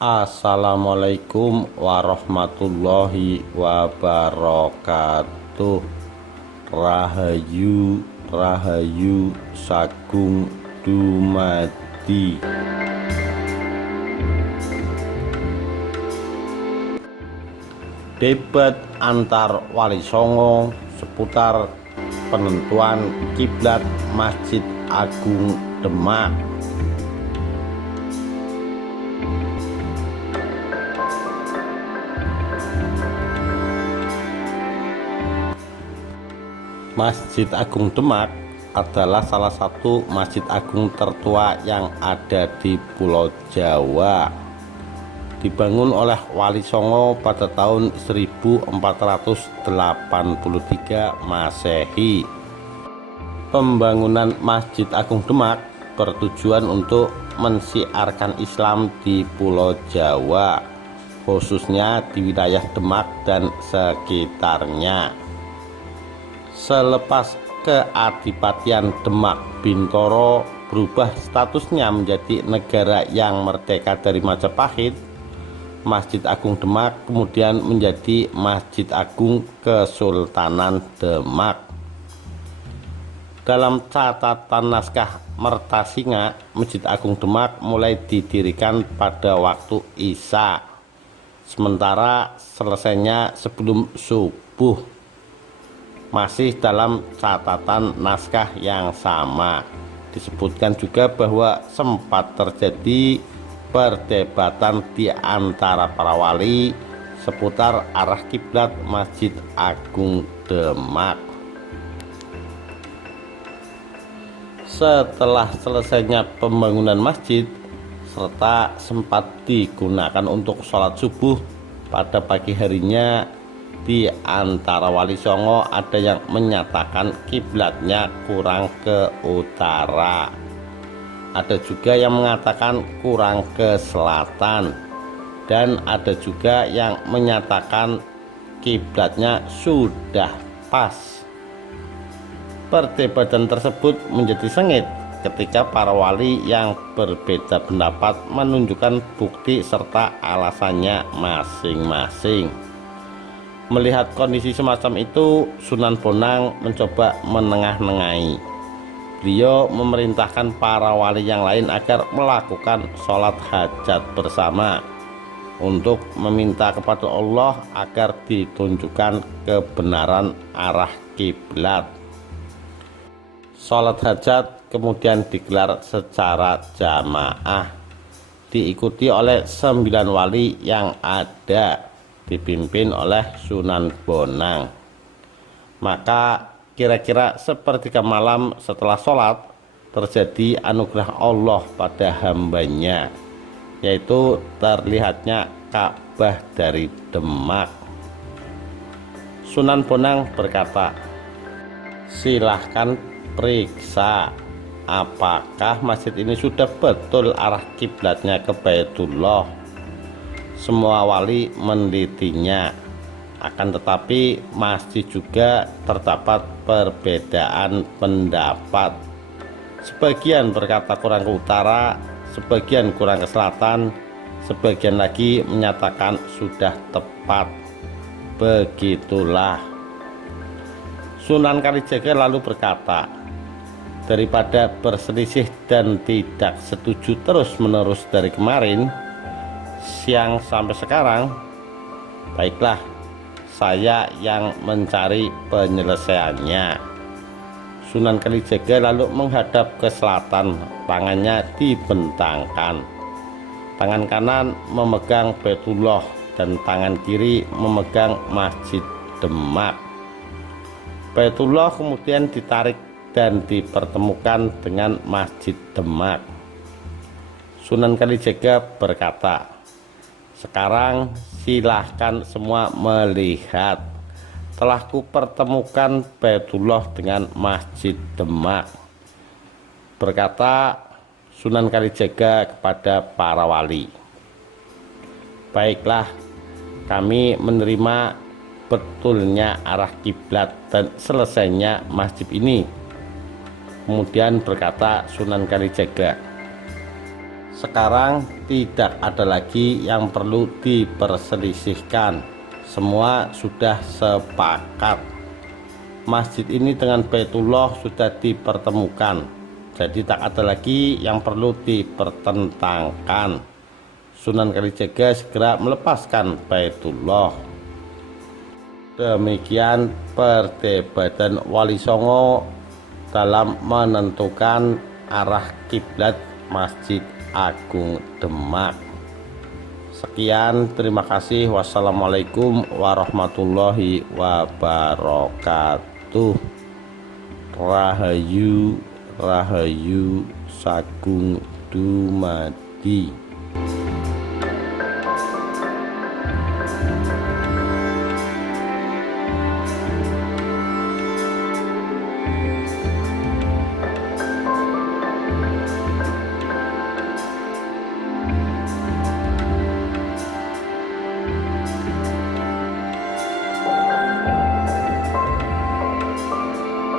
Assalamualaikum warahmatullahi wabarakatuh. Rahayu Rahayu Sagung Dumadi. Debat antar Wali Songo seputar penentuan kiblat Masjid Agung Demak. Masjid Agung Demak adalah salah satu masjid agung tertua yang ada di Pulau Jawa. Dibangun oleh Wali Songo pada tahun 1483 Masehi. Pembangunan Masjid Agung Demak bertujuan untuk mensiarkan Islam di Pulau Jawa, khususnya di wilayah Demak dan sekitarnya. Selepas keadipatian Demak Bintoro berubah statusnya menjadi negara yang merdeka dari Majapahit, Masjid Agung Demak kemudian menjadi Masjid Agung Kesultanan Demak. Dalam catatan naskah Mertasinga, Masjid Agung Demak mulai didirikan pada waktu Isya, sementara selesainya sebelum subuh. Masih dalam catatan naskah yang sama, disebutkan juga bahwa sempat terjadi perdebatan di antara para wali seputar arah kiblat Masjid Agung Demak. Setelah selesainya pembangunan masjid serta sempat digunakan untuk sholat subuh pada pagi harinya, di antara Wali Songo ada yang menyatakan kiblatnya kurang ke utara, ada juga yang mengatakan kurang ke selatan, dan ada juga yang menyatakan kiblatnya sudah pas. Perdebatan tersebut menjadi sengit ketika para wali yang berbeda pendapat menunjukkan bukti serta alasannya masing-masing. Melihat kondisi semacam itu, Sunan Bonang mencoba menengah-nengahi. Beliau memerintahkan para wali yang lain agar melakukan sholat hajat bersama untuk meminta kepada Allah agar ditunjukkan kebenaran arah kiblat. Sholat hajat kemudian digelar secara jamaah, diikuti oleh 9 wali yang ada, dipimpin oleh Sunan Bonang. Maka kira-kira sepertiga malam setelah sholat terjadi anugerah Allah pada hambanya, yaitu terlihatnya Ka'bah dari Demak. Sunan Bonang berkata, "Silahkan periksa apakah masjid ini sudah betul arah kiblatnya ke Baitullah." Semua wali menelitinya, akan tetapi masih juga terdapat perbedaan pendapat. Sebagian berkata kurang ke utara, sebagian kurang ke selatan, sebagian lagi menyatakan sudah tepat. Begitulah. Sunan Kalijaga lalu berkata, daripada berselisih dan tidak setuju terus-menerus dari kemarin siang sampai sekarang, baiklah, saya yang mencari penyelesaiannya. Sunan Kalijaga lalu menghadap ke selatan, tangannya dibentangkan. Tangan kanan memegang Baitullah dan tangan kiri memegang Masjid Demak. Baitullah kemudian ditarik dan dipertemukan dengan Masjid Demak. Sunan Kalijaga berkata, "Sekarang silahkan semua melihat, telah kupertemukan Baitullah dengan Masjid Demak." Berkata Sunan Kalijaga kepada para wali, "Baiklah, kami menerima betulnya arah kiblat dan selesainya masjid ini." Kemudian berkata Sunan Kalijaga, Sekarang tidak ada lagi yang perlu diperselisihkan, semua sudah sepakat. Masjid ini dengan Baitullah sudah dipertemukan, jadi tak ada lagi yang perlu dipertentangkan. Sunan Kalijaga segera melepaskan Baitullah. Demikian perdebatan Wali Songo dalam menentukan arah kiblat Masjid Agung Demak. Sekian, terima kasih. Wassalamualaikum warahmatullahi wabarakatuh. Rahayu Rahayu Sagung Dumadi.